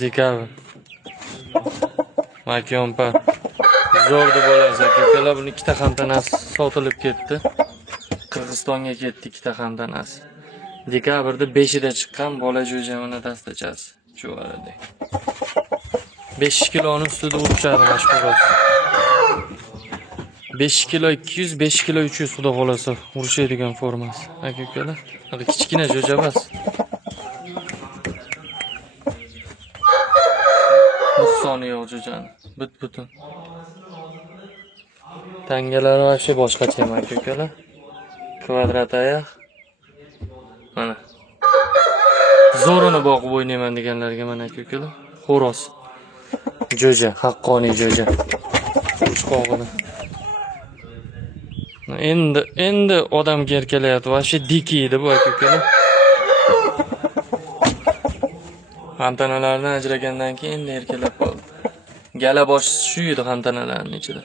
Dekabr. Makyompa. Zo'rdi bo'lasiz aka-ukalar. Buni ikkita ham tanasi sotilib ketdi. Qirg'izistonga ketdi ikkita ham tanasi. Dekabrda 5ida chiqqan bola jo'jamini dastachasi. Shu arada. 5 kiloni ustida urishadi mashhurlar. 5 kilo 200, 5 kilo 300 xudo xolasa urushadigan formasi. Aka-ukalar. Hali kichkina jo'ja emas. Nuqsoni yo'q jo'jani. Butun. Tangalari vaqti boshqacha aka-ukalar. Kvadrat oyoq. Mana. Zo'rini boqib o'ynayman deganlarga mana aka-ukalar. Xo'roz. Jo'ja, haqqoniy jo'ja. Ushqog'ida. Endi odamga erkalayapti. Vaqti dikey edi bu aka-ukalar. Hamtanalardan ajragandan keyin endi erkalab qoldi. Gala bosh shu edi hamtanalarning ichida.